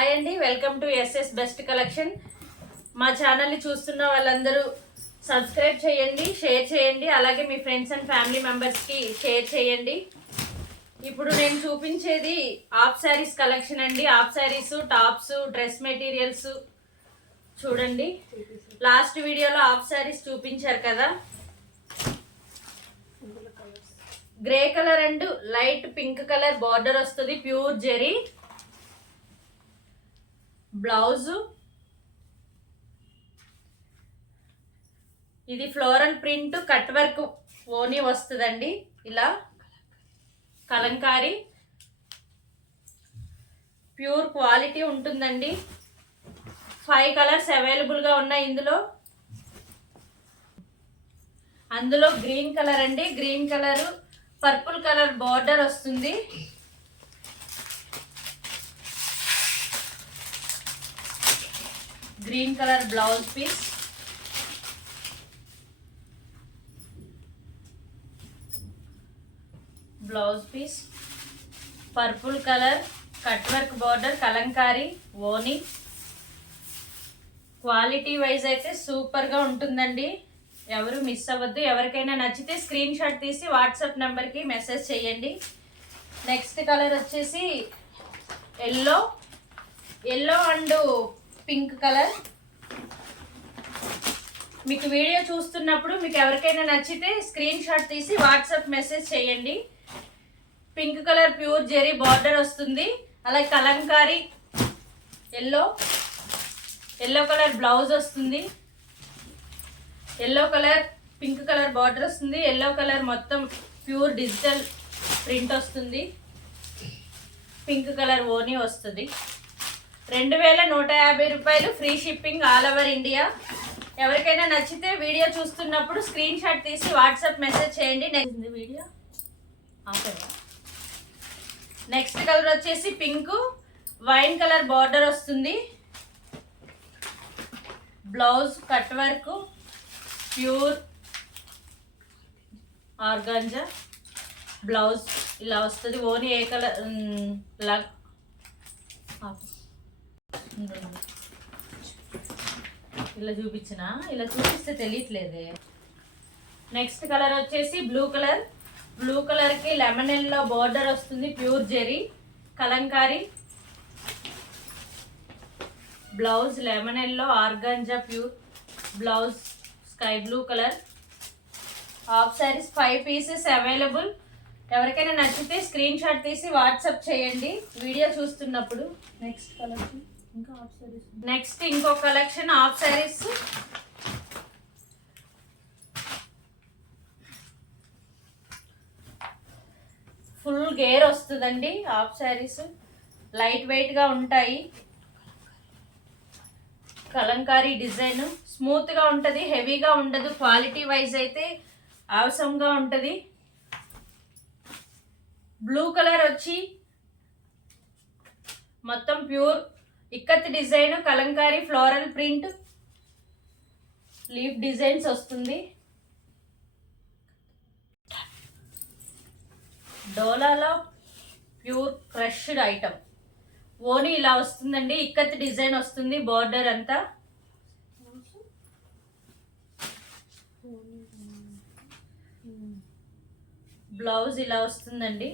Hi అండి, welcome to SS best collection. మా ఛానల్ని చూస్తున్న వాళ్ళందరూ సబ్స్క్రైబ్ చేయండి, షేర్ చేయండి, అలాగే మీ ఫ్రెండ్స్ అండ్ ఫ్యామిలీ మెంబర్స్కి షేర్ చేయండి. ఇప్పుడు నేను చూపించేది హాఫ్ శారీస్ కలెక్షన్ అండి. Half saris, tops, dress materials చూడండి. లాస్ట్ వీడియోలో హాఫ్ శారీస్ చూపించారు కదా, grey colour and light pink colour border వస్తుంది, ప్యూర్ జెరీ. బ్లౌజ్ ఇది ఫ్లోరల్ ప్రింట్ కట్ వర్క్ ఓని వస్తుందండి. ఇలా కలంకారీ ప్యూర్ క్వాలిటీ ఉంటుందండి. 5 కలర్స్ అవైలబుల్గా ఉన్నాయి అందులో గ్రీన్ కలర్ అండి. Green colour purple colour border వస్తుంది. Green colour blouse piece, purple colour cut work border Kalamkari ఓని. క్వాలిటీ వైజ్ అయితే సూపర్గా ఉంటుందండి, ఎవరు మిస్ అవ్వద్దు. ఎవరికైనా నచ్చితే స్క్రీన్ షాట్ తీసి వాట్సాప్ నెంబర్కి మెసేజ్ చేయండి. నెక్స్ట్ కలర్ వచ్చేసి ఎల్లో అండ్ పింక్ కలర్. మీకు వీడియో చూస్తున్నప్పుడు మీకు ఎవరికైనా నచ్చితే స్క్రీన్ షాట్ తీసి వాట్సాప్ మెసేజ్ చేయండి. Pink colour pure zari border వస్తుంది. అలాగే కలంకారీ ఎల్లో కలర్ బ్లౌజ్ వస్తుంది. Yellow colour pink colour border వస్తుంది. ఎల్లో కలర్ మొత్తం ప్యూర్ డిజిటల్ ప్రింట్ వస్తుంది. పింక్ కలర్ ఓనీ వస్తుంది. 2150 రూపాయలు, free shipping all over India. ఎవరికైనా నచ్చితే వీడియో చూస్తున్నప్పుడు స్క్రీన్ షాట్ తీసి వాట్సాప్ మెసేజ్ చేయండి. నెక్స్ట్ కలర్ వచ్చేసి పింక్ వైన్ కలర్ బార్డర్ వస్తుంది. Blouse cut work pure organza blouse ఇలా వస్తుంది. ఓన్లీ ఏ కలర్ ఇలా చూపిస్తే తెలియట్లేదే. నెక్స్ట్ కలర్ వచ్చేసి బ్లూ కలర్కి లెమన్ ఎల్లో బార్డర్ వస్తుంది. Pure zari Kalamkari blouse lemon yellow organza pure blouse sky blue colour. Half saris 5 pieces available. ఎవరికైనా నచ్చితే స్క్రీన్ షాట్ తీసి వాట్సాప్ చేయండి వీడియో చూస్తున్నప్పుడు. నెక్స్ట్ కలర్ నెక్స్ట్ ఇంకో collection half saris. Full gear వస్తుందండి. హాఫ్ శారీస్ లైట్ వెయిట్ గా ఉంటాయి. కలంకారీ డిజైన్ స్మూత్ గా ఉంటది, హెవీగా ఉండదు. క్వాలిటీ వైజ్ అయితే అవసరంగా ఉంటది. బ్లూ కలర్ వచ్చి మొత్తం pure ikat design Kalamkari floral print leaf designs వస్తుంది. డోలాలో ప్యూర్ క్రష్డ్ ఐటమ్ ఓని ఇలా వస్తుందండి. ఇక్కత్ డిజైన్ వస్తుంది. బార్డర్ అంతా బ్లౌజ్ ఇలా వస్తుందండి.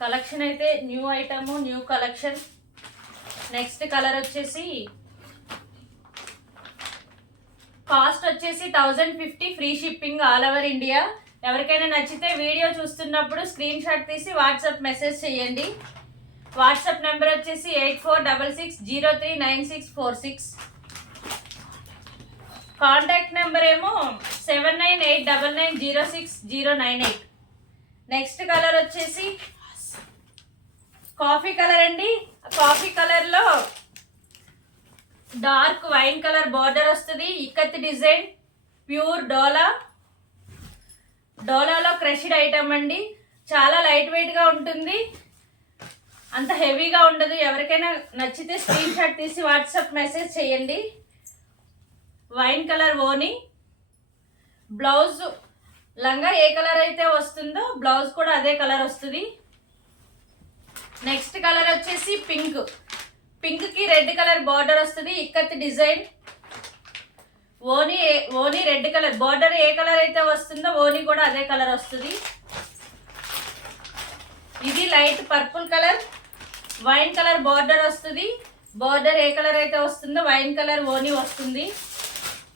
కలెక్షన్ అయితే new item, new collection. Next colour వచ్చేసి కాస్ట్ వచ్చేసి 1050, free shipping all over India. ఎవరికైనా నచ్చితే వీడియో చూస్తున్నప్పుడు స్క్రీన్ షాట్ తీసి వాట్సాప్ మెసేజ్ చేయండి. వాట్సాప్ నెంబర్ వచ్చేసి 8466039646. కాంటాక్ట్ నెంబర్ ఏమో 7989906098. నెక్స్ట్ కలర్ వచ్చేసి కాఫీ కలర్ అండి. కాఫీ కలర్ లో డార్క్ వైన్ కలర్ బార్డర్ వస్తుంది. ఇక్కత్ డిజైన్ ప్యూర్ డోలాలో క్రష్డ్ ఐటమ్ అండి. చాలా లైట్ వెయిట్ గా ఉంటుంది, అంత హెవీగా ఉండదు. ఎవరికైనా నచ్చితే స్క్రీన్ షాట్ తీసి వాట్సాప్ మెసేజ్ చేయండి. వైన్ కలర్ ఓని బ్లౌజ్ లంగా ఏ కలర్ అయితే వస్తుందో బ్లౌజ్ కూడా అదే కలర్ వస్తుంది. నెక్స్ట్ కలర్ వచ్చేసి పింక్. పింక్ కి రెడ్ కలర్ బార్డర్ వస్తుంది, ఇక్కత్ డిజైన్. ఓనీ రెడ్ కలర్ బార్డర్ ఏ కలర్ అయితే వస్తుందో ఓనీ కూడా అదే కలర్ వస్తుంది. ఇది light purple colour, wine colour border వస్తుంది. బార్డర్ ఏ కలర్ అయితే వస్తుందో వైన్ కలర్ ఓనీ వస్తుంది.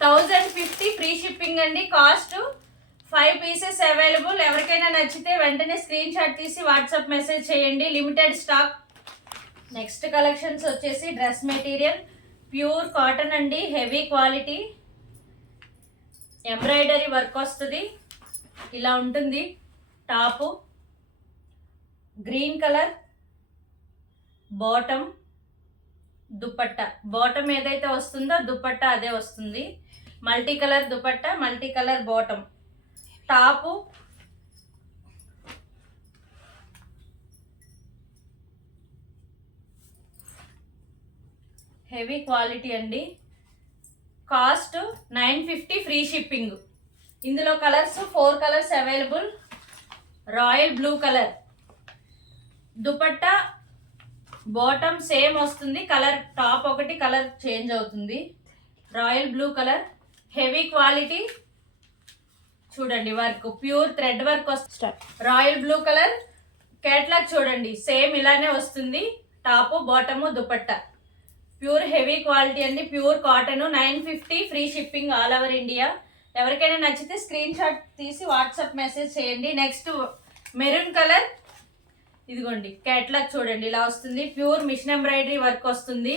1050 ఫ్రీ షిప్పింగ్ అండి. Cost 5 pieces available. ఎవరికైనా నచ్చితే వెంటనే స్క్రీన్ షాట్ తీసి వాట్సాప్ మెసేజ్ చేయండి. Limited stock. నెక్స్ట్ కలెక్షన్స్ వచ్చేసి డ్రెస్ మెటీరియల్ ప్యూర్ కాటన్ అండి, హెవీ క్వాలిటీ, ఎంబ్రాయిడరీ వర్క్ వస్తుంది. ఇలా ఉంటుంది top, green colour bottom, dupatta. Bottom ఏదైతే వస్తుందో దుపట్టా అదే వస్తుంది. Multi colour dupatta, multi colour bottom. Top heavy quality అండి. Cost 950 free shipping. ఇందులో colours 4 colours available. Royal blue colour dupatta, bottom same వస్తుంది, కలర్ టాప్ ఒకటి కలర్ చేంజ్ అవుతుంది. Royal blue colour heavy quality. చూడండి వర్క్ ప్యూర్ థ్రెడ్ వర్క్ వస్తుంది. Royal blue colour catalogue చూడండి, same ఇలానే వస్తుంది. Top bottom dupatta pure heavy quality అండి, pure cotton. 950 free shipping all over India. ఎవరికైనా నచ్చితే స్క్రీన్ షాట్ తీసి వాట్సాప్ మెసేజ్ చేయండి. నెక్స్ట్ మెరూన్ కలర్, ఇదిగోండి కేటలాగ్ చూడండి ఇలా వస్తుంది. ప్యూర్ మిషన్ ఎంబ్రాయిడరీ వర్క్ వస్తుంది.